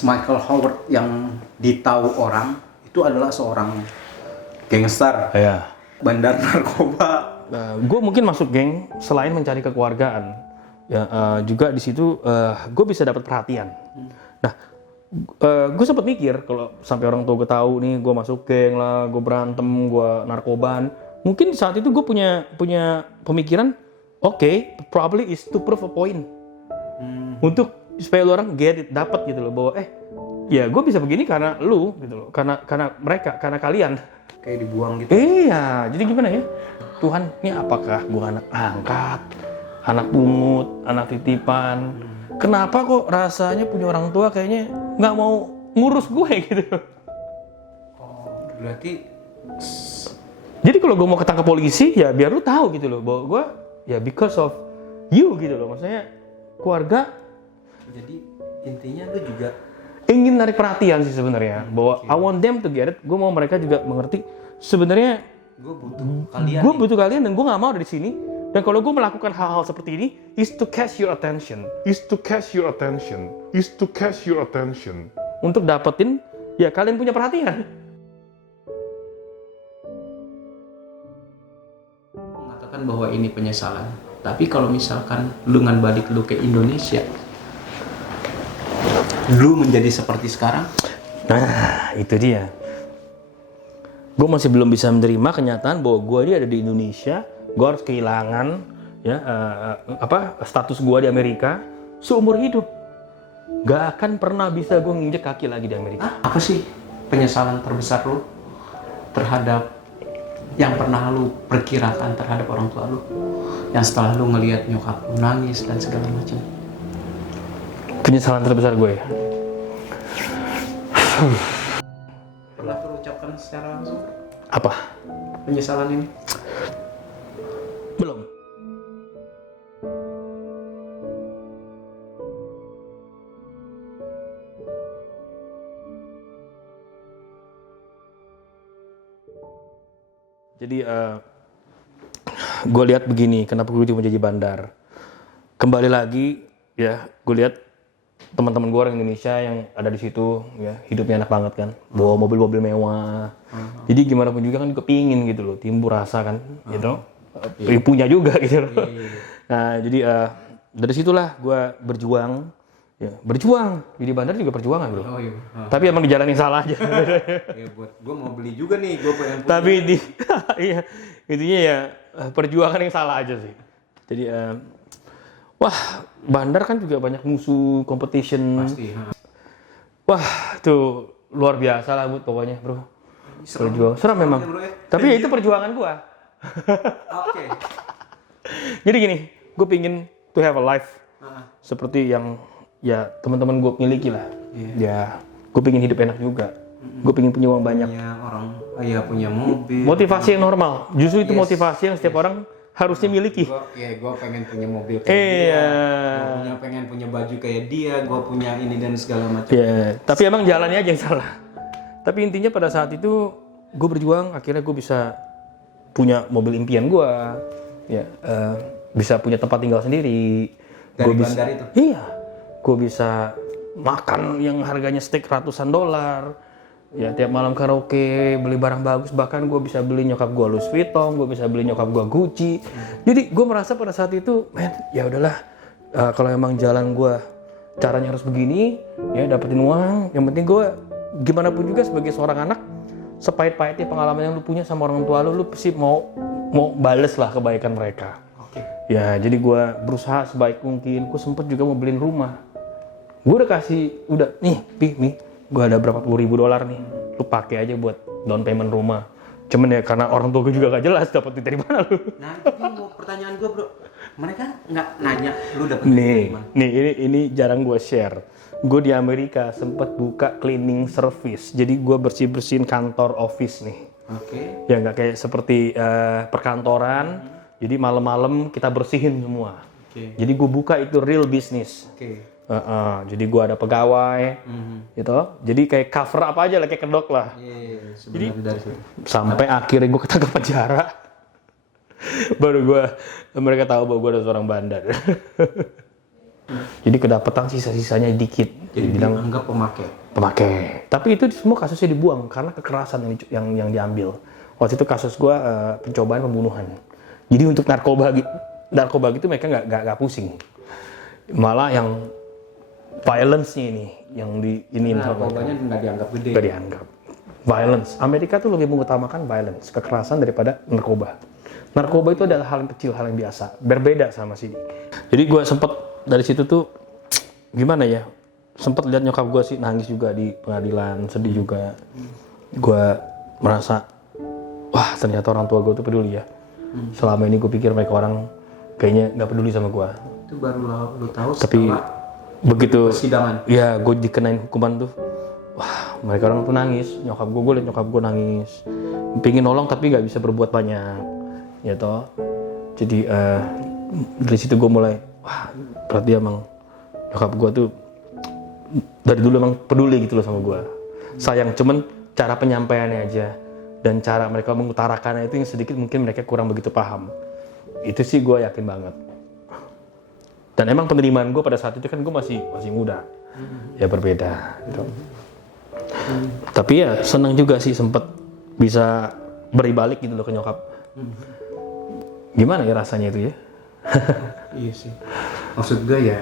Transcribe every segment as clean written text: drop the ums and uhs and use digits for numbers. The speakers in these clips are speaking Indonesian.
Michael Howard yang ditahu orang itu adalah seorang gangster, Ya. bandar narkoba. Gue mungkin masuk geng selain mencari kekeluargaan. Ya, juga di situ gue bisa dapat perhatian. Nah, gue sempat mikir kalau sampai orang tua gue tahu nih gue masuk geng lah, gue berantem, gue narkobaan. Mungkin saat itu gue punya pemikiran, oke, probably is to prove a point. Untuk supaya lu orang get it, dapat gitu loh, bahwa ya gue bisa begini karena lu gitu loh, karena mereka, karena kalian. Kayak dibuang gitu. Iya, jadi gimana ya? Tuhan, ini apakah gue anak angkat, anak pungut, anak titipan? Kenapa kok rasanya punya orang tua kayaknya nggak mau ngurus gue gitu? Oh, berarti Jadi kalau gue mau ketangkep polisi, ya biar lu tahu gitu loh, bahwa gue ya because of you gitu loh, maksudnya keluarga. jadi intinya lu juga Ingin narik perhatian sih sebenarnya, bahwa I want them to get it. Gue mau mereka juga mengerti sebenarnya gue butuh kalian. gue butuh kalian dan gue nggak mau dari sini. Dan kalau gue melakukan hal-hal seperti ini, is to catch your attention, untuk dapetin ya kalian punya perhatian. Mengatakan bahwa ini penyesalan. Tapi kalau misalkan lu ngan balik lu ke Indonesia, lu menjadi seperti sekarang, Nah, itu dia. Gue masih belum bisa menerima kenyataan bahwa gue dia ada di Indonesia, gue harus kehilangan ya status gue di Amerika seumur hidup. Gak akan pernah bisa gue nginjek kaki lagi di Amerika. apa sih penyesalan terbesar lu terhadap yang pernah lu perkirakan terhadap orang tua lu? Yang setelah lu ngelihat nyokap lu nangis dan segala macam. Penyesalan terbesar gue. Pernah terucapkan secara langsung Apa? penyesalan ini? Belum. Jadi gue lihat begini, kenapa gue mau jadi bandar. Kembali lagi ya, gue lihat teman-teman gue orang Indonesia yang ada di situ ya, hidupnya enak banget kan, bawa mobil-mobil mewah. Jadi gimana pun juga kan kepingin gitu loh, timbul rasa kan, gitu. Punya juga gitu loh. Nah jadi dari situlah gue berjuang, ya berjuang. Jadi bandar juga perjuangan bro. Oh iya. Tapi emang di jalan yang salah aja. Ya buat gue mau beli juga nih, gue pengen punya. Tapi iya, intinya ya perjuangan yang salah aja sih. Jadi wah, bandar kan juga banyak musuh, competition. Pasti. Wah, tuh luar biasa lah Bud, pokoknya bro. Seram memang. Ya, bro, ya. Tapi ya itu perjuangan gua. Oke. Jadi gini, gue pingin to have a life seperti yang ya teman-teman gue miliki lah. Ya, gue pingin hidup enak juga. Gue pingin punya uang banyak. Punya orang, ya punya mobil. Motivasi yang normal. Justru itu Yes. motivasi yang setiap orang harusnya miliki. Gue pengen punya mobil kayak Iya. dia. Gue pengen punya baju kayak dia. Gue punya ini dan segala macam. Ya, tapi emang jalannya aja yang salah. Tapi intinya pada saat itu gue berjuang, akhirnya gue bisa punya mobil impian gue, ya bisa punya tempat tinggal sendiri. Dari Gua bandar itu? Iya, gue bisa makan yang harganya steak ratusan dolar. Ya tiap malam karaoke, beli barang bagus, bahkan gue bisa beli nyokap gue Louis Vuitton, gue bisa beli nyokap gue Gucci. Jadi gue merasa pada saat itu, men, ya udahlah, kalau emang jalan gue caranya harus begini, ya dapetin uang. Yang penting gue gimana pun juga sebagai seorang anak, sepahit-pahitnya pengalaman yang lu punya sama orang tua lu pasti mau bales lah kebaikan mereka. Oke. Ya jadi gue berusaha sebaik mungkin. Gue sempet juga mau beliin rumah. Gue udah kasih, nih, gue ada berapa puluh ribu dolar nih, lu pakai aja buat down payment rumah. Cuman ya karena orang tua gue juga gak jelas dapet duit dari mana lu. Nah, ini mau pertanyaan gue bro. Mereka nggak nanya lu dapet Nih, gimana? ini jarang gue share. Gue di Amerika sempet buka cleaning service. Jadi gue bersih-bersihin kantor office nih. Oke. Ya nggak kayak seperti perkantoran. Jadi malam-malam kita bersihin semua. Oke. Jadi gue buka itu real business. Oke. Jadi gue ada pegawai, gitu. Jadi kayak cover apa aja lah, kayak kedok lah. Iya, sebenarnya dari situ. Sampai akhirnya gue ketangkep penjara. Baru mereka tahu bahwa gue adalah seorang bandar. Jadi kedapatan sisa-sisanya dikit. Jadi bilang anggap pemakai. Tapi itu semua kasusnya dibuang karena kekerasan yang diambil. Waktu itu kasus gue pencobaan pembunuhan. Jadi untuk narkoba gitu mereka nggak pusing. Malah yang violence-nya ini yang narkobanya nggak dianggap gede. Nggak dianggap. Violence. Amerika tuh lebih mengutamakan violence, kekerasan daripada narkoba. Narkoba itu adalah hal yang kecil, hal yang biasa. Berbeda sama sini. Jadi gue sempet dari situ tuh gimana ya? Sempet lihat nyokap gue sih nangis juga di pengadilan, sedih juga. Gue merasa, wah ternyata orang tua gue tuh peduli ya. Selama ini gue pikir mereka orang kayaknya nggak peduli sama gue. Itu baru lu tahu Tapi setelah begitu persidangan. Ya gue dikenain hukuman tuh, wah mereka orang tuh nangis. Gue liat nyokap gue nangis, pingin nolong tapi nggak bisa berbuat banyak, ya toh. Jadi dari situ gue mulai, wah berarti emang nyokap gue tuh dari dulu emang peduli gitu loh sama gue. Sayang, cuman cara penyampaiannya aja dan cara mereka mengutarakannya itu yang sedikit mungkin mereka kurang begitu paham. Itu sih gue yakin banget. Dan emang penerimaan gue pada saat itu kan gue masih muda, ya berbeda gitu. Tapi ya senang juga sih sempet bisa beri balik gitu loh ke nyokap. Gimana ya rasanya itu ya? Iya sih. Maksud gue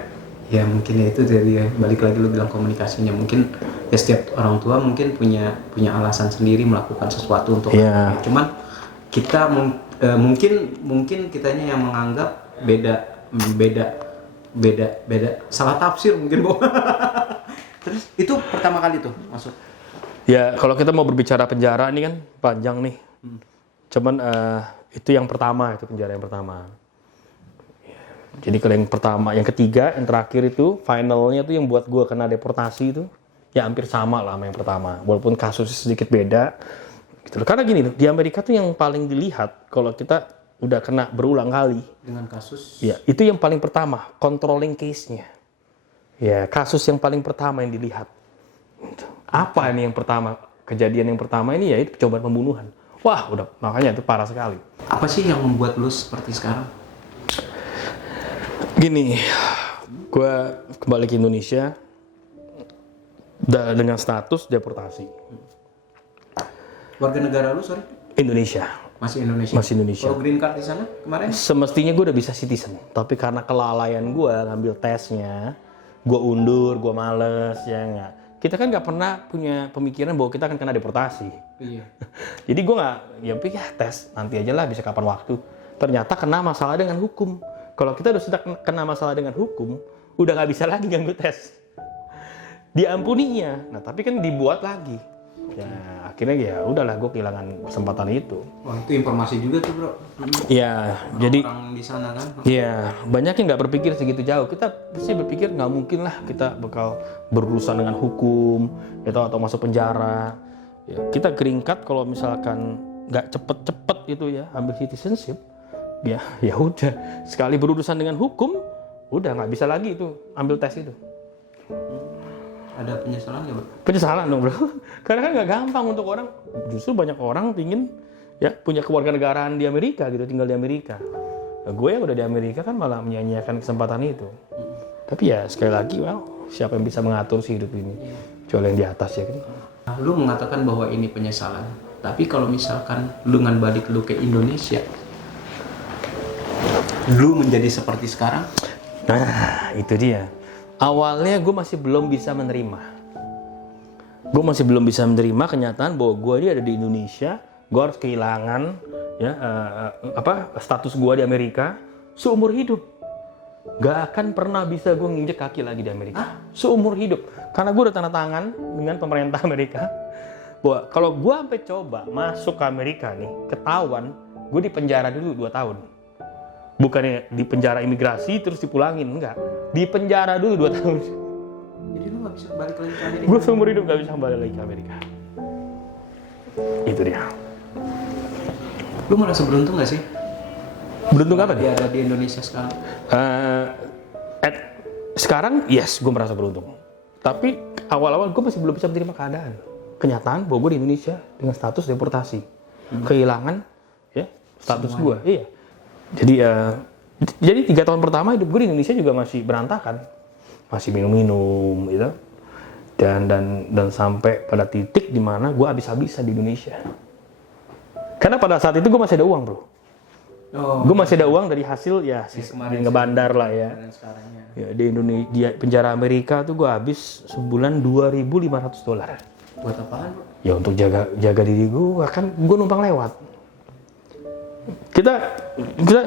ya mungkin ya itu dari balik lagi lu bilang komunikasinya, mungkin ya setiap orang tua mungkin punya alasan sendiri melakukan sesuatu untuk Yeah. anaknya. Cuman kita mungkin kitanya yang menganggap beda salah tafsir mungkin, Bu. Terus itu pertama kali tuh masuk. Ya kalau kita mau berbicara penjara ini kan panjang nih. Cuman itu yang pertama, itu penjara yang pertama. Jadi kalau yang pertama, yang ketiga, yang terakhir itu finalnya tuh yang buat gue kena deportasi itu ya hampir sama lah sama yang pertama, walaupun kasusnya sedikit beda. Gitu. Karena gini loh, di Amerika tuh yang paling dilihat kalau kita udah kena berulang kali Dengan kasus. ya itu yang paling pertama, controlling case-nya. Ya kasus yang paling pertama yang dilihat. Gitu. Apa ini yang pertama? Kejadian yang pertama ini ya itu percobaan pembunuhan. Wah udah, makanya itu parah sekali. Apa sih yang membuat lu seperti sekarang? Gini, gue kembali ke Indonesia dengan status deportasi. Warga negara lu, sorry? Indonesia. Masih Indonesia. Masih Indonesia. Kalau green card di sana kemarin? Semestinya gue udah bisa citizen, tapi karena kelalaian gue ngambil tesnya, gue undur, gue males, ya nggak. Kita kan nggak pernah punya pemikiran bahwa kita akan kena deportasi. Iya. Jadi gue nggak, ya pikir tes nanti aja lah, bisa kapan waktu. Ternyata kena masalah dengan hukum. Kalau kita sudah kena masalah dengan hukum, udah nggak bisa lagi ngambil tes. Diampuninya, nah tapi kan dibuat lagi. Ya akhirnya ya udahlah, gue kehilangan kesempatan itu. Wah itu informasi juga tuh, Bro. Iya, jadi orang di sana kan. iya, banyak yang nggak berpikir segitu jauh. Kita pasti berpikir nggak mungkin lah kita bakal berurusan dengan hukum, atau masuk penjara. Ya, kita green card kalau misalkan nggak cepet-cepet itu ya ambil citizenship, ya udah sekali berurusan dengan hukum, udah nggak bisa lagi itu ambil tes itu. Ada penyesalan nggak, Bro? Penyesalan dong, Bro. Karena kan nggak gampang untuk orang. Justru banyak orang pingin ya punya kewarganegaraan di Amerika gitu, tinggal di Amerika. Nah, gue yang udah di Amerika kan malah menyia-nyiakan kesempatan itu. Tapi ya sekali lagi, siapa yang bisa mengatur sih hidup ini? Kecuali yang di atas ya kan. Nah, lu mengatakan bahwa ini penyesalan. Tapi kalau misalkan lu dengan balik lu ke Indonesia, lu menjadi seperti sekarang? Nah, itu dia. Awalnya gue masih belum bisa menerima. Gue masih belum bisa menerima kenyataan bahwa gue ini ada di Indonesia. Gue harus kehilangan ya status gue di Amerika seumur hidup. Gak akan pernah bisa gue nginjek kaki lagi di Amerika seumur hidup. Karena gue udah tanda tangan dengan pemerintah Amerika bahwa kalau gue sampai coba masuk ke Amerika nih, ketahuan gue di penjara dulu 2 tahun. Bukannya di penjara imigrasi terus dipulangin, enggak. Di penjara dulu 2 tahun. Jadi lu nggak bisa balik lagi ke Amerika? Gue seumur hidup gak bisa kembali lagi ke Amerika. Itu dia. Lu merasa beruntung nggak sih? Beruntung apa dia? Dia ada di Indonesia sekarang. Sekarang yes, gue merasa beruntung. Tapi awal-awal gue masih belum bisa menerima keadaan. Kenyataan bahwa gue di Indonesia dengan status deportasi. Kehilangan ya status gue. Iya. Jadi 3 tahun pertama hidup gue di Indonesia juga masih berantakan, masih minum-minum gitu, dan sampai pada titik di mana gue habis-habisan di Indonesia. Karena pada saat itu gue masih ada uang, bro. Gue masih ada uang dari hasil ya ngebandar lah ya. Ya di Indonesia, penjara Amerika tuh gue habis sebulan $2.500. Buat apaan, bro? Ya untuk jaga diri gue, kan gue numpang lewat. Kita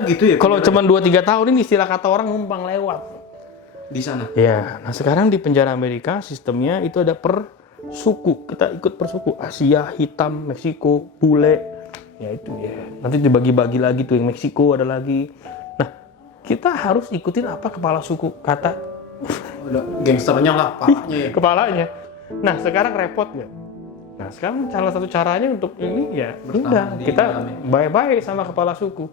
gitu ya, kalau cuma 2-3 tahun ini istilah kata orang numpang lewat di sana. ya. Nah sekarang di penjara Amerika sistemnya itu ada per suku, kita ikut per suku, Asia, hitam, Meksiko, bule, ya itu ya, nanti dibagi-bagi lagi tuh, yang Meksiko ada lagi. Nah kita harus ikutin apa kepala suku kata, Udah gangsternya lah, kepalanya ya. kepalanya. Nah sekarang repot nggak? Nah sekarang salah satu caranya untuk ini ya udah kita bye-bye sama kepala suku.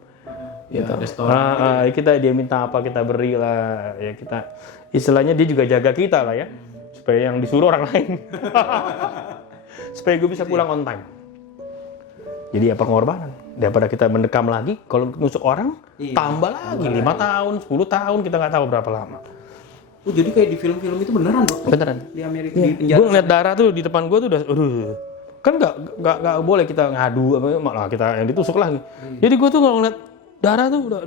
Ya, Gitu. restoran. Kita dia minta apa kita beri lah, ya kita istilahnya dia juga jaga kita lah ya, supaya yang disuruh orang lain, supaya gue bisa pulang on time. Jadi ya pengorbanan daripada kita mendekam lagi, kalau nusuk orang tambah lagi 5 tahun, 10 tahun, kita nggak tahu berapa lama. Jadi kayak di film-film itu beneran, Bro? Beneran. Di Amerika, Iya. di penjara. Gue ngeliat darah tuh di depan gue tuh udah, kan nggak boleh kita ngadu, malah kita yang ditusuk lagi. Jadi gue tuh kalau ngeliat darah tuh udah,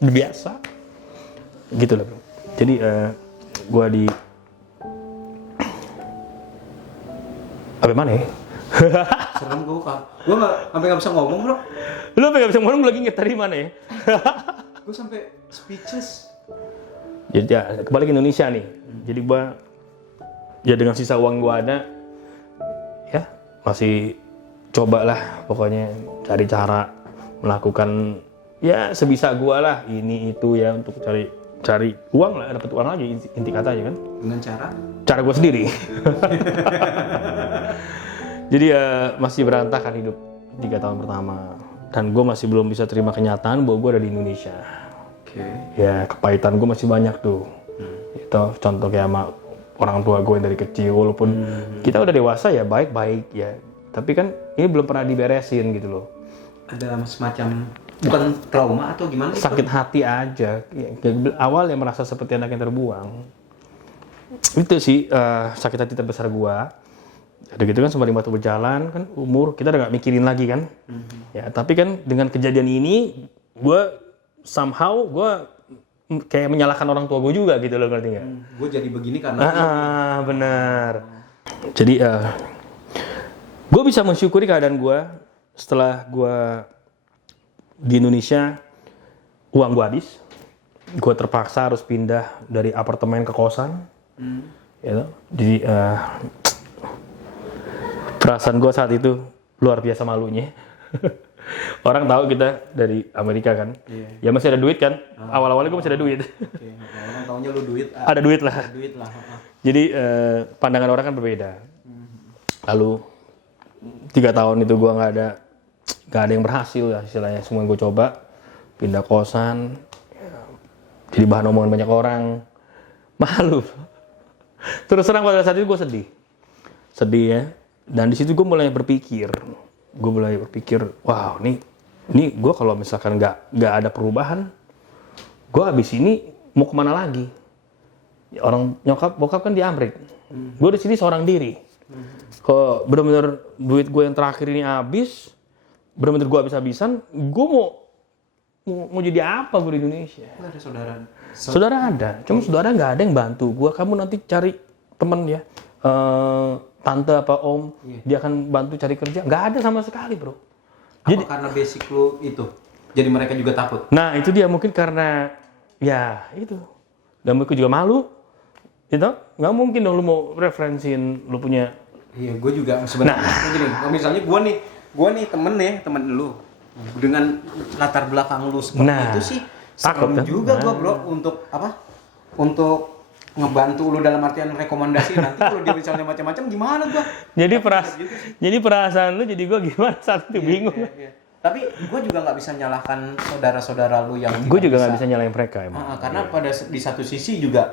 udah biasa, gitu lah bro. Jadi gue di apa mana ya? Serem gue, Kak. Gue sampai nggak bisa ngomong, Bro. Lu sampai nggak bisa ngomong, lagi inget tadi mana ya? Gue sampai speechless. Jadi ya kembali ke Indonesia nih. Jadi gue ya dengan sisa uang gue ada, ya masih cobalah pokoknya cari cara melakukan ya sebisa gue lah ini itu ya untuk cari uang lah, dapat uang lagi, inti katanya kan. Dengan Cara gue sendiri. Jadi ya masih berantakan hidup 3 tahun pertama, dan gue masih belum bisa terima kenyataan bahwa gue ada di Indonesia. Ya kepahitan gue masih banyak tuh. Itu contoh kayak sama orang tua gue yang dari kecil, walaupun kita udah dewasa ya baik-baik ya, tapi kan ini belum pernah diberesin gitu loh. Ada semacam bukan trauma atau gimana? Sakit hati aja. Awal yang merasa seperti anak yang terbuang. Itu sih sakit hati terbesar gue. Ada gitu kan, sembari waktu berjalan kan umur kita udah gak mikirin lagi kan. Ya tapi kan dengan kejadian ini gue somehow kayak menyalahkan orang tua gue juga gitu loh, ngerti nggak? Gue jadi begini karena benar. Jadi gue bisa mensyukuri keadaan gue setelah gue di Indonesia, uang gue habis, gue terpaksa harus pindah dari apartemen ke kosan. Ya, jadi perasaan gue saat itu luar biasa malunya. Orang tahu kita dari Amerika kan, ya masih ada duit kan, awal-awalnya gue masih ada duit. Orang taunya lu duit. Ada duit lah. Ada duit lah. Jadi pandangan orang kan berbeda. Lalu 3 tahun itu gue nggak ada yang berhasil ya istilahnya. Semua yang gue coba, pindah kosan, jadi bahan omongan banyak orang, malu. Terus terang pada saat itu gue sedih ya. Dan di situ gue mulai berpikir, wow, ini gue kalau misalkan nggak ada perubahan, gue abis ini mau kemana lagi? Orang bokap kan di Amerika, gue di sini seorang diri. Kalau benar-benar duit gue yang terakhir ini habis, benar-benar gue habis-habisan, gue mau jadi apa gue di Indonesia? Ada saudara. Saudara ada, cuma saudara nggak ada yang bantu gue. Kamu nanti cari temen ya. Tante apa om, dia akan bantu cari kerja, nggak ada sama sekali bro. Jadi karena basic lu itu, jadi mereka juga takut. Nah itu dia, mungkin karena ya itu, dan mereka juga malu, gitu. Nggak mungkin dong lu mau referensiin lu punya. Iya, gue juga sebenarnya. Gini, kalau misalnya gue nih temen lu, dengan latar belakang lu seperti itu sih, takut kan? Juga gue bro untuk apa? Untuk ngebantu lu dalam artian rekomendasi. Nanti kalau dia misalnya macam-macam gimana gua? Jadi perasaan lu jadi gua gimana saat itu bingung. Iya. Tapi gua juga nggak bisa nyalahkan saudara-saudara lu yang gua juga nggak bisa nyalahin mereka emang. Karena di satu sisi juga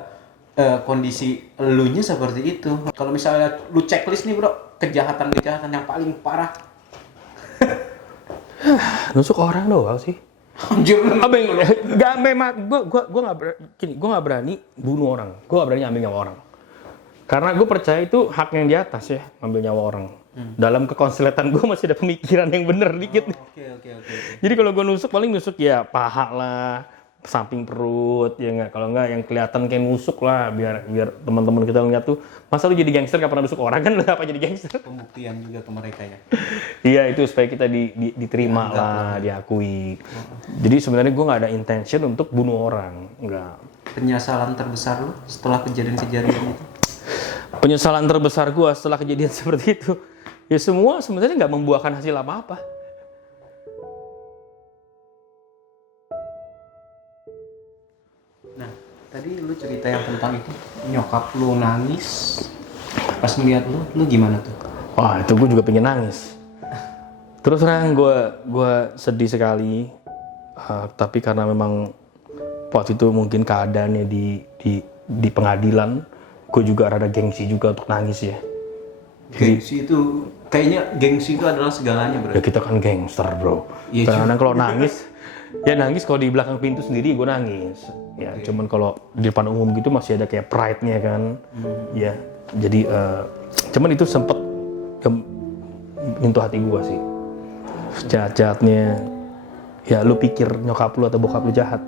kondisi elunya seperti itu. Kalau misalnya lu checklist nih bro, kejahatan yang paling parah Nusuk orang doang sih. Anjir. Abang, nggak memang gue nggak berani bunuh orang. Gue nggak berani ambil nyawa orang. Karena gue percaya itu hak yang di atas ya, ambil nyawa orang. Dalam kekonsletan gue masih ada pemikiran yang bener dikit. Oke. Jadi kalau gue nusuk paling nusuk ya paha lah, samping perut, ya nggak. Kalau nggak yang kelihatan kayak nusuk lah, biar teman-teman kita ngeliat tuh, masa lu jadi gangster nggak pernah nusuk orang kan? Lu apa jadi gangster? Pembuktian juga ke mereka ya. Iya itu supaya kita diterima lah, diakui. Jadi sebenarnya gue nggak ada intention untuk bunuh orang, nggak. Penyesalan terbesar lu setelah kejadian-kejadian itu? Penyesalan terbesar gue setelah kejadian seperti itu, ya semua sebenarnya nggak membuahkan hasil apa-apa. Nah, tadi lu cerita yang tentang itu, nyokap lu nangis pas ngeliat lu gimana tuh? Wah itu gue juga pengen nangis. Terus terang gue sedih sekali, tapi karena memang waktu itu mungkin keadaannya di pengadilan, gue juga rada gengsi juga untuk nangis ya. Gengsi itu, kayaknya gengsi itu adalah segalanya bro. Ya kita kan gangster bro. Iya, Kadang-kadang kalau nangis, ya nangis kalau di belakang pintu sendiri gue nangis. Ya cuman kalau di depan umum gitu masih ada kayak pride-nya kan. Ya jadi cuman itu sempet nyentuh hati gue sih. Jahat-jahatnya, ya lu pikir nyokap lu atau bokap lu jahat.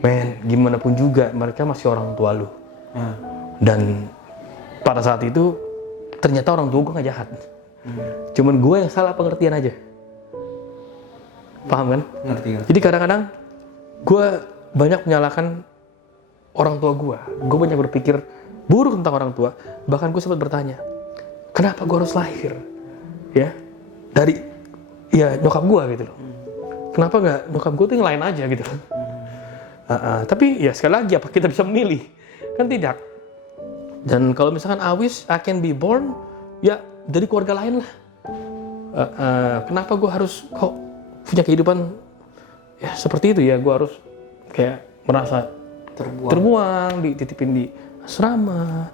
Men, gimana pun juga mereka masih orang tua lu. Dan pada saat itu ternyata orang tua gue nggak jahat. Cuman gue yang salah pengertian aja. Paham kan? Ngerti. Jadi kadang-kadang gue banyak menyalahkan orang tua gue. Gue banyak berpikir buruk tentang orang tua. Bahkan gue sempat bertanya, kenapa gue harus lahir? Ya, dari nyokap gue gitu loh. Kenapa nggak nyokap gue tuh yang lain aja gitu loh. Tapi ya sekali lagi apa kita bisa memilih? Kan tidak. Dan kalau misalkan I can be born, ya dari keluarga lain lah. Kenapa gue harus kok punya kehidupan ya seperti itu ya? Gue harus kayak merasa terbuang, dititipin di asrama,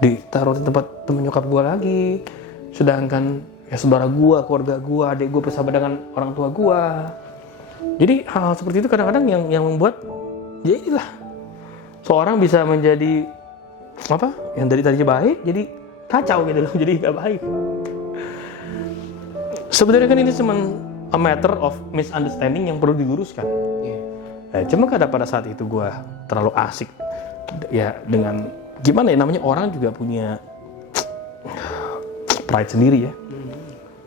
ditaruh di tempat temen nyokap gue lagi. Sedangkan ya saudara gue, keluarga gue, adik gue bersama dengan orang tua gue. Jadi hal-hal seperti itu kadang-kadang yang membuat ya inilah seorang bisa menjadi apa yang dari tadinya baik jadi kacau gitu loh, jadi nggak baik. Sebenarnya kan ini cuma a matter of misunderstanding yang perlu diluruskan. Cuma pada saat itu gue terlalu asik ya dengan gimana ya, namanya orang juga punya pride sendiri ya.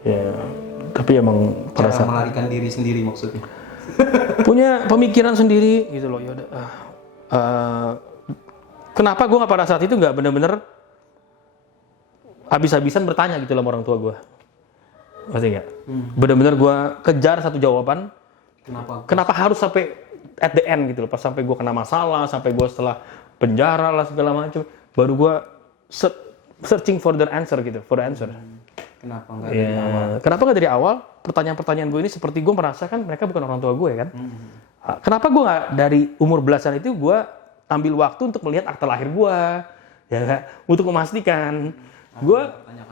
Ya tapi emang pada saat melarikan diri sendiri maksudnya. Punya pemikiran sendiri gitu loh. Yaudah. Kenapa gue pada saat itu nggak bener-bener habis-habisan bertanya gitu sama orang tua gue? Pasti nggak? Bener-bener gue kejar satu jawaban. Kenapa harus sampai at the end gitu loh? Pas sampai gue kena masalah, sampai gue setelah penjara lah segala macam, baru gue searching for the answer gitu, for the answer. Kenapa nggak dari awal? Kenapa nggak dari awal? Pertanyaan-pertanyaan gue ini seperti gue merasakan mereka bukan orang tua gue kan? Kenapa gue nggak dari umur belasan itu gue ambil waktu untuk melihat akta lahir gue, ya gak? Untuk memastikan. Gue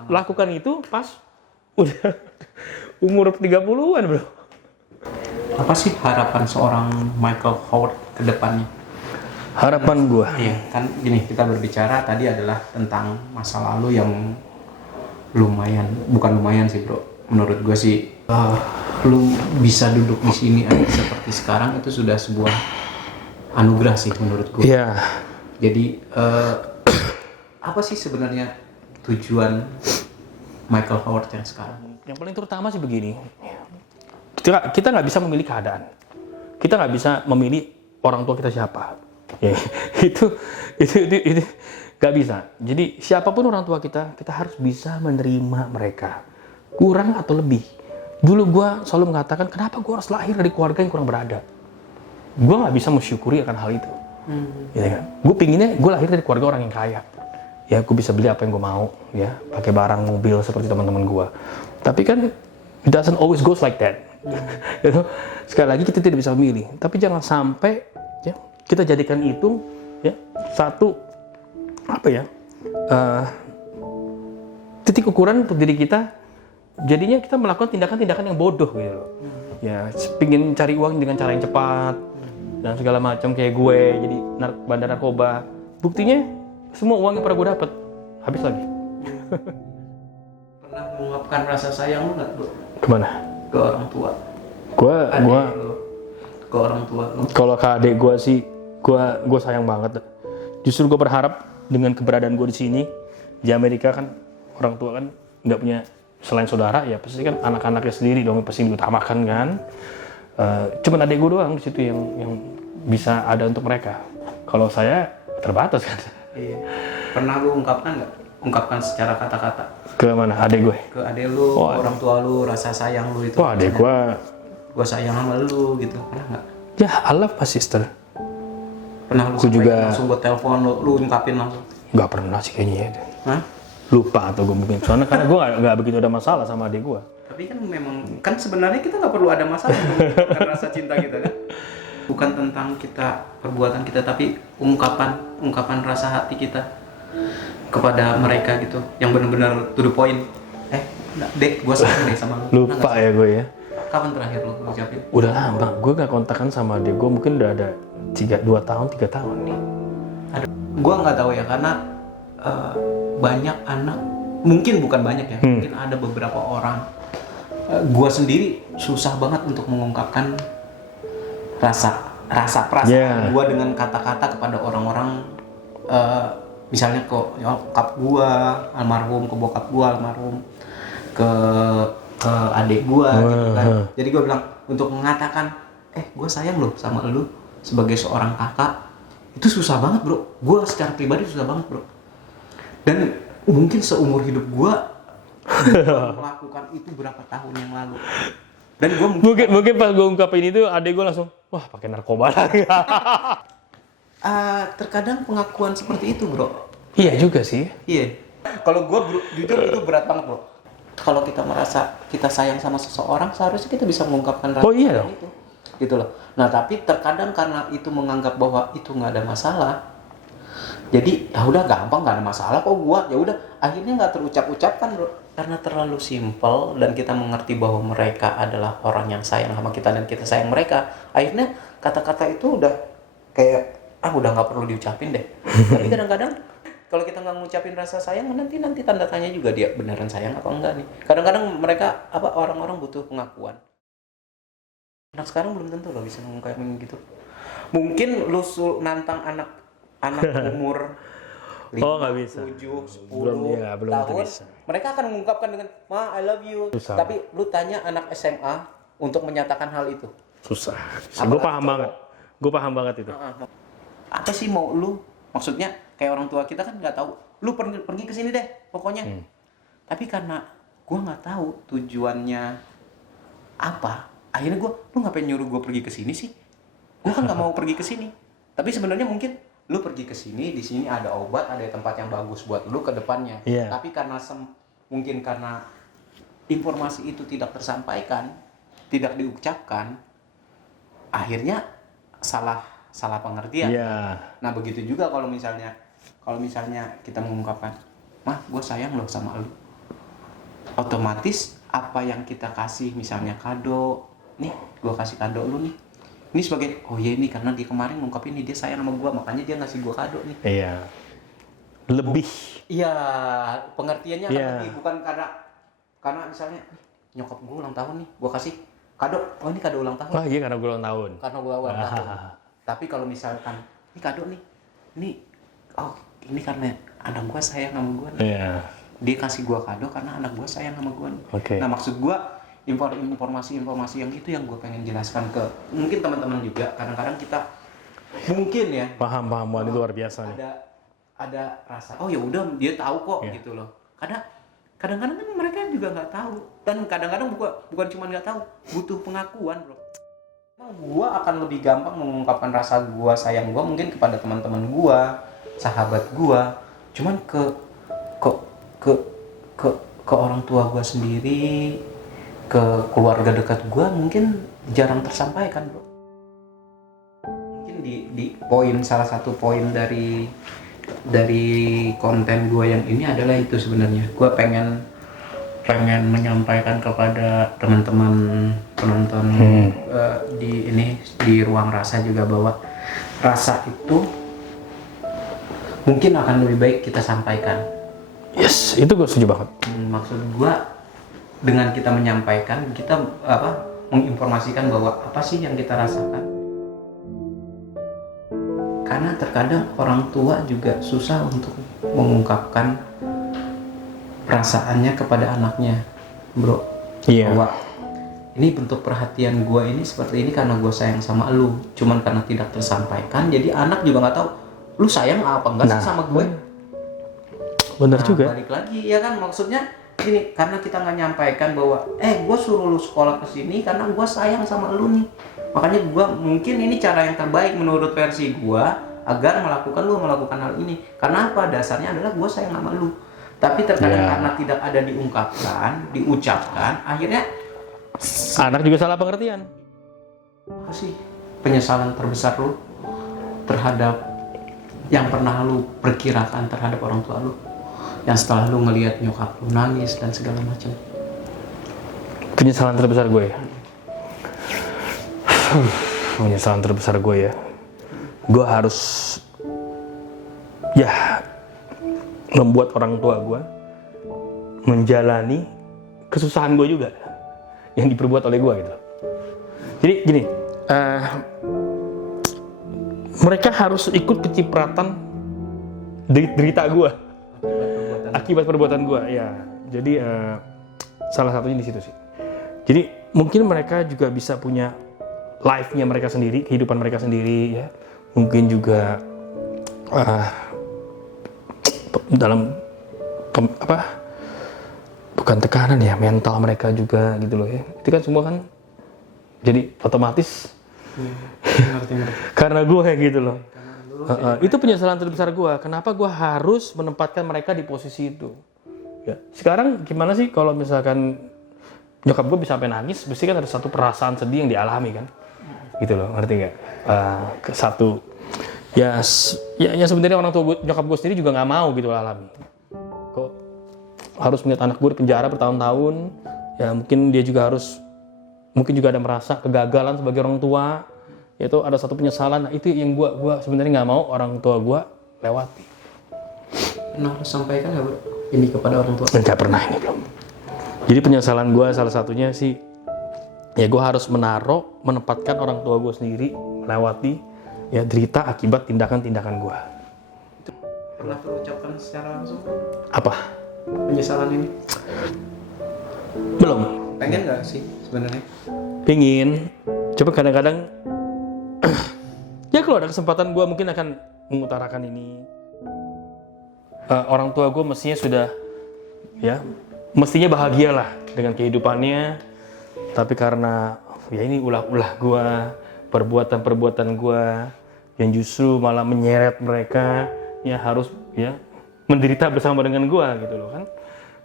lakukan itu pas udah umur 30-an bro. Apa sih harapan seorang Michael Howard ke depannya? Harapan gue? Iya, kan gini, kita berbicara tadi adalah tentang masa lalu yang bukan lumayan sih bro. Menurut gue sih, lu bisa duduk di sini seperti sekarang itu sudah sebuah anugerah sih menurut gue. Iya. Jadi apa sih sebenarnya tujuan Michael Howard yang sekarang? Yang paling terutama sih begini, kita nggak bisa memilih keadaan, kita nggak bisa memilih orang tua kita siapa, ya, itu nggak bisa. Jadi siapapun orang tua kita harus bisa menerima mereka, kurang atau lebih. Dulu gue selalu mengatakan, kenapa gue harus lahir dari keluarga yang kurang berada? Gue nggak bisa mensyukuri akan hal itu. Ya kan? Gue pinginnya gue lahir dari keluarga orang yang kaya. Ya gue bisa beli apa yang gue mau, ya pakai barang mobil seperti teman-teman gue. Tapi kan it doesn't always goes like that. You know? Sekali lagi kita tidak bisa memilih. Tapi jangan sampai ya kita jadikan itu ya satu apa ya titik ukuran untuk diri kita jadinya kita melakukan tindakan-tindakan yang bodoh gitu loh. Ya, pingin cari uang dengan cara yang cepat dan segala macam, kayak gue jadi bandar narkoba. Buktinya semua uang yang pernah gue dapet habis lagi. Pernah mengungkapkan rasa sayang lu nggak, bro? Kemana? Ke orang tua. Gue Ke orang tua lu. kalau ke adik gue sih, gue sayang banget. Justru gue berharap dengan keberadaan gue di sini, di Amerika kan orang tua kan nggak punya selain saudara, ya pasti kan anak-anaknya sendiri dong yang pasti diutamakan kan. Cuman adik gue doang di situ yang bisa ada untuk mereka. Kalau saya terbatas kan. Iya. Pernah lu ungkapkan secara kata-kata Ke mana? Adik gue? ke adik lu, ke orang tua lu, rasa sayang lu itu? Wah, adik gue, Gua sayang sama lu gitu, pernah nggak? ya I love my sister. Pernah lu Gua juga- langsung buat telepon lu ungkapin langsung? Nggak pernah sih kayaknya ya. Hah? Lupa atau gue mungkin. Soalnya karena gue nggak begitu ada masalah sama adik gue. Tapi kan memang, kan sebenarnya kita nggak perlu ada masalah mengungkapkan rasa cinta kita kan? Bukan tentang kita, perbuatan kita, tapi ungkapan rasa hati kita kepada mereka gitu, yang benar-benar to the point. Dek, gua sayang deh sama lu. Lupa ya gue ya. Kapan terakhir lu ucapin? Udah lama. Gue nggak kontakkan sama adik gue. Mungkin udah ada 2 tahun, 3 tahun nih. Gua nggak tahu ya, karena banyak anak, mungkin bukan banyak ya, mungkin ada beberapa orang. Gua sendiri susah banget untuk mengungkapkan perasaan Yeah. gua dengan kata-kata kepada orang-orang, misalnya ke nyokap gua almarhum, ke bokap gua almarhum, ke adik gua gitu kan. Jadi gua bilang untuk mengatakan gua sayang loh sama lu sebagai seorang kakak, itu susah banget, bro. Gua secara pribadi susah banget, bro. Dan mungkin seumur hidup gua melakukan itu berapa tahun yang lalu. Dan gua Mungkin pas gue ungkapin itu, adik gue langsung, wah pakai narkoba lagi. terkadang pengakuan seperti itu, bro. Iya juga sih. Iya. Kalau gue jujur itu berat banget, bro. Kalau kita merasa kita sayang sama seseorang, seharusnya kita bisa mengungkapkan rasa Oh iya dong. itu. Gitu loh. Nah, tapi terkadang karena itu menganggap bahwa itu nggak ada masalah. Jadi ya udah gampang, nggak ada masalah kok gua. Ya udah, akhirnya nggak terucap-ucapkan, bro. Karena terlalu simpel dan kita mengerti bahwa mereka adalah orang yang sayang sama kita dan kita sayang mereka. Akhirnya kata-kata itu udah kayak udah nggak perlu diucapin deh. Tapi kadang-kadang kalau kita nggak ngucapin rasa sayang, nanti tanda tanya juga dia beneran sayang atau enggak nih. Kadang-kadang mereka orang-orang butuh pengakuan. Anak sekarang belum tentu loh bisa ngungkapin gitu. Mungkin lu nantang anak umur 5, nggak bisa. 7, 10 Belum tahun, bisa. mereka akan mengungkapkan dengan "Ma, I love you." Susah. Tapi lu tanya anak SMA untuk menyatakan hal itu. Susah. Apalagi Gue paham cowok. banget. Gue paham banget itu. Apa sih mau lu? Maksudnya kayak orang tua kita kan nggak tahu. Lu pergi ke sini deh, pokoknya. Tapi karena gua nggak tahu tujuannya apa, akhirnya lu ngapain nyuruh gua pergi ke sini sih? Gua kan nggak mau pergi ke sini. Tapi sebenarnya mungkin lu pergi ke sini, di sini ada obat, ada tempat yang bagus buat lu ke depannya. Iya. Tapi karena mungkin karena informasi itu tidak tersampaikan, tidak diucapkan, akhirnya salah pengertian. Iya. Nah begitu juga kalau misalnya kita mengungkapkan, "Mah, gue sayang loh sama lu." Otomatis apa yang kita kasih, misalnya kado, nih gue kasih kado lu nih. Ini sebagai, oh iya ini karena dia kemarin ngungkapin nih dia sayang sama gue, makanya dia ngasih gue kado nih. Iya. Lebih. Iya, pengertiannya kan Iya. lebih, bukan karena misalnya nyokap gue ulang tahun nih, gue kasih kado, oh ini kado ulang tahun. Wah iya karena gue ulang tahun. Karena gue ulang tahun. Tapi kalau misalkan ini kado nih, ini karena anak gue sayang sama gue nih. Iya. Dia kasih gue kado karena anak gue sayang sama gue nih. Oke. Nah maksud gue informasi yang itu yang gue pengen jelaskan ke mungkin teman-teman juga. Kadang-kadang kita mungkin ya Paham. Wah, ini luar biasa nih. ada rasa, oh ya udah dia tahu kok gitu loh. Kadang-kadang kan mereka juga nggak tahu, dan kadang-kadang bukan cuma nggak tahu, butuh pengakuan, bro. Gua akan lebih gampang mengungkapkan rasa gua sayang gua mungkin kepada teman-teman gua, sahabat gua, cuman ke orang tua gua sendiri, ke keluarga dekat gua mungkin jarang tersampaikan, bro. Mungkin di salah satu poin dari konten gua yang ini adalah itu sebenarnya. Gua pengen pengen menyampaikan kepada teman-teman penonton di ruang rasa juga bahwa rasa itu mungkin akan lebih baik kita sampaikan. Yes, itu gue setuju banget. Maksud gue dengan kita menyampaikan, kita menginformasikan bahwa apa sih yang kita rasakan. Karena terkadang orang tua juga susah untuk mengungkapkan perasaannya kepada anaknya, bro. Iya. Bahwa ini bentuk perhatian gue ini seperti ini karena gue sayang sama lu. Cuman karena tidak tersampaikan, jadi anak juga nggak tahu lu sayang apa enggak sih sama gue. Bener juga. Balik lagi ya kan, maksudnya gini, karena kita nggak nyampaikan bahwa gue suruh lu sekolah ke sini karena gue sayang sama lu nih. Makanya gue mungkin ini cara yang terbaik menurut versi gue agar melakukan hal ini. Karena apa? Dasarnya adalah gue sayang sama lu. Tapi terkadang karena tidak ada diucapkan, akhirnya anak juga salah pengertian. apa sih penyesalan terbesar lu terhadap yang pernah lu perkirakan terhadap orang tua lu? Yang setelah lu ngelihat nyokap lu nangis dan segala macam. Penyesalan terbesar gue ya. Penyesalan terbesar gue ya. Gue harus membuat orang tua gue menjalani kesusahan gue juga yang diperbuat oleh gue gitu. Jadi gini, mereka harus ikut kecipratan derita gue akibat perbuatan gue ya. Jadi salah satunya di situ sih. Jadi mungkin mereka juga bisa punya life-nya mereka sendiri, kehidupan mereka sendiri ya. Mungkin juga dalam bukan tekanan ya, mental mereka juga gitu loh ya. Itu kan semua kan jadi otomatis karena gue kayak gitu loh. Itu penyesalan terbesar gue. Kenapa gue harus menempatkan mereka di posisi itu? Ya. Sekarang gimana sih kalau misalkan nyokap gue bisa sampai nangis, pasti kan ada satu perasaan sedih yang dialami kan, gitu loh, ngerti nggak? Satu, ya sebenarnya orang tua gue, nyokap gue sendiri juga nggak mau gitu alami. Kok harus melihat anak gue di penjara bertahun-tahun? Ya mungkin dia juga ada merasa kegagalan sebagai orang tua. Yaitu ada satu penyesalan. Nah, itu yang gue sebenarnya nggak mau orang tua gue lewati. Pernah sampaikan nggak, bro, ini kepada orang tua? Nggak pernah, ini belum. Jadi penyesalan gue salah satunya sih, ya gue harus menempatkan orang tua gue sendiri melewati ya derita akibat tindakan-tindakan gue. Pernah terucapkan secara langsung? Apa? Penyesalan ini? Belum. Pengen nggak sih sebenarnya? Pingin. Coba kadang-kadang ya kalau ada kesempatan gue mungkin akan mengutarakan ini. Orang tua gue mestinya bahagialah dengan kehidupannya, tapi karena ya ini ulah-ulah gue, perbuatan-perbuatan gue yang justru malah menyeret mereka ya harus ya menderita bersama dengan gue gitu loh kan.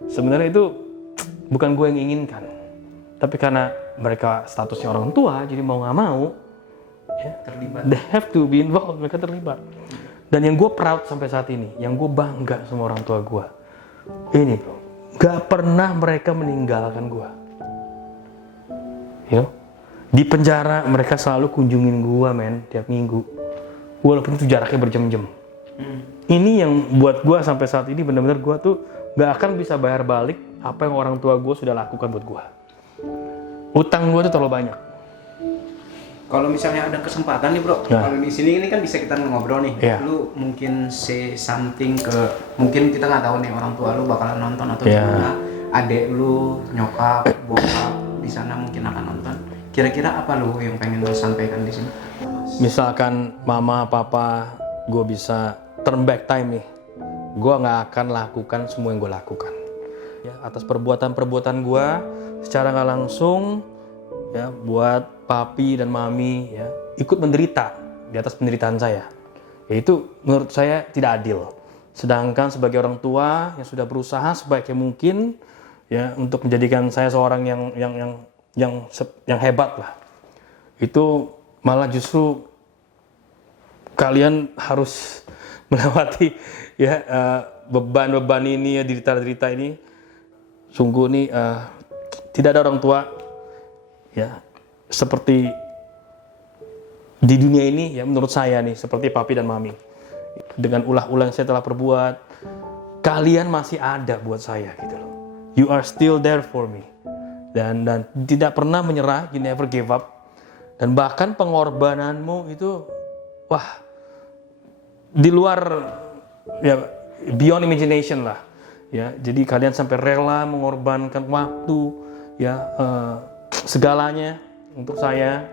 Sebenarnya itu bukan gue yang inginkan, tapi karena mereka statusnya orang tua, jadi mau nggak mau ya Terlibat. they have to be involved, mereka terlibat. Dan yang gue proud sampai saat ini, yang gue bangga sama orang tua gue, ini bro, gak pernah mereka meninggalkan gue. You know? Di penjara mereka selalu kunjungin gue men, tiap minggu. Walaupun itu jaraknya berjam-jam. Ini yang buat gue sampai saat ini benar-benar gue tuh gak akan bisa bayar balik apa yang orang tua gue sudah lakukan buat gue. Utang gue tuh terlalu banyak. Kalau misalnya ada kesempatan nih bro, kalau di sini ini kan bisa kita ngobrol nih. Lu mungkin say something mungkin kita nggak tahu nih orang tua lu bakalan nonton atau gimana. Adek lu, nyokap, bokap di sana mungkin akan nonton. Kira-kira apa lu yang pengen lu sampaikan di sini? Misalkan mama, papa, gue bisa turn back time nih, gue nggak akan lakukan semua yang gue lakukan. Ya, atas perbuatan-perbuatan gue secara nggak langsung. Ya, buat papi dan mami ya ikut menderita di atas penderitaan saya. Ya, itu menurut saya tidak adil. Sedangkan sebagai orang tua yang sudah berusaha sebaik yang mungkin ya untuk menjadikan saya seorang yang hebat lah. Itu malah justru kalian harus melewati ya beban-beban ini ya, derita-derita ini. Sungguh nih tidak ada orang tua ya seperti di dunia ini ya menurut saya nih seperti papi dan mami. Dengan ulah-ulah yang saya telah perbuat, kalian masih ada buat saya gitu loh. You are still there for me. Dan tidak pernah menyerah, you never give up. Dan bahkan pengorbananmu itu wah di luar ya beyond imagination lah. Ya, jadi kalian sampai rela mengorbankan waktu ya segalanya untuk saya.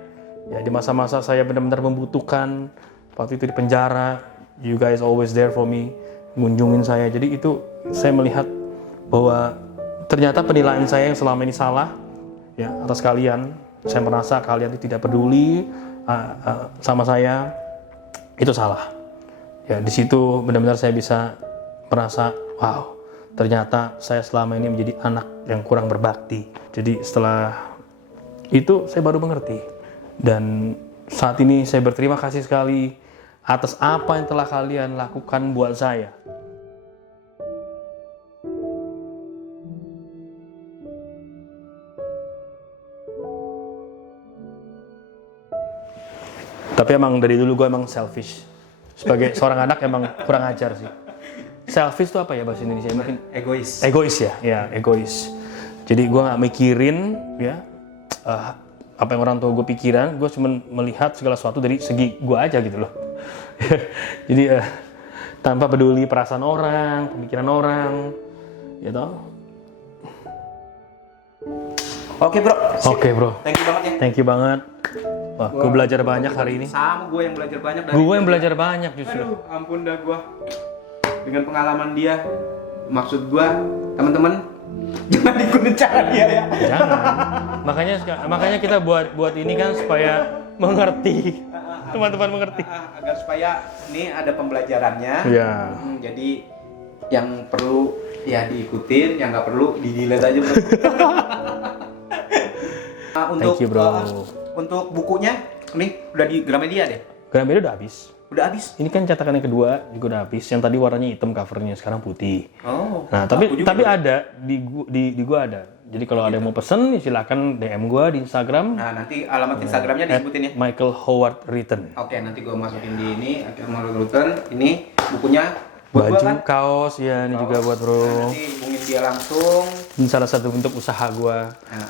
Ya di masa-masa saya benar-benar membutuhkan, waktu itu di penjara, you guys always there for me, ngunjungin saya. Jadi itu saya melihat bahwa ternyata penilaian saya yang selama ini salah ya atas kalian. Saya merasa kalian itu tidak peduli sama saya, itu salah. Ya di situ benar-benar saya bisa merasa wow, ternyata saya selama ini menjadi anak yang kurang berbakti. Jadi setelah itu saya baru mengerti. Dan saat ini saya berterima kasih sekali atas apa yang telah kalian lakukan buat saya. Tapi emang dari dulu gue emang selfish. Sebagai seorang anak emang kurang ajar sih. Selfish itu apa ya bahasa Indonesia? Mungkin Egois. egois ya egois. Jadi gue nggak mikirin ya apa yang orang tua gue pikiran. Gue cuma melihat segala sesuatu dari segi gue aja gitu loh. Jadi tanpa peduli perasaan orang, pemikiran orang, gitu. Oke bro. Sip. Oke bro, Thank you banget ya. thank you banget. Wah, gue belajar banyak hari ini. Sama gue yang belajar banyak. Gue yang belajar banyak justru. Aduh, ampun dah gue. Dengan pengalaman dia, maksud gue, teman-teman, jangan ikutin cara dia ya. Jangan. Makanya kita buat ini kan supaya mengerti. Teman-teman mengerti. Agar supaya ini ada pembelajarannya. Iya. Jadi yang perlu ya diikutin, yang nggak perlu di-delete aja bro. Untuk, Thank you bro. Untuk bukunya, ini udah di Gramedia deh. Gramedia udah habis. Udah habis. Ini kan cetakan yang kedua juga udah habis. Yang tadi warnanya hitam covernya, sekarang putih. Oh. Nah, tapi ada di gua ada. Jadi kalau ada yang mau pesen, ya silakan DM gua di Instagram. Nah, nanti alamat Instagramnya disebutin ya. Michael Howard Written. Oke, nanti gue masukin di ini. Michael Howard Written. Ini bukunya buat gua Baju, kan. kaos, ya ini juga buat Nah, bro. nanti hubungin dia langsung. Ini salah satu bentuk usaha gua. Nah,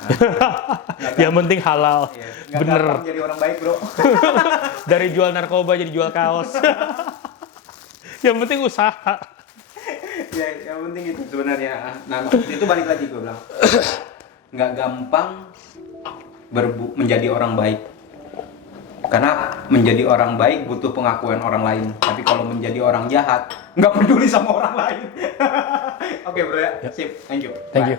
Yang penting halal. nggak Bener. gampang jadi orang baik bro. Dari jual narkoba jadi jual kaos. Yang penting usaha. Ya, yang penting itu sebenarnya. Nah, itu balik lagi gue bilang. Nggak gampang menjadi orang baik. Karena menjadi orang baik butuh pengakuan orang lain. Tapi kalau menjadi orang jahat, nggak peduli sama orang lain. Oke bro ya, sip. Thank you. Thank Bye. you.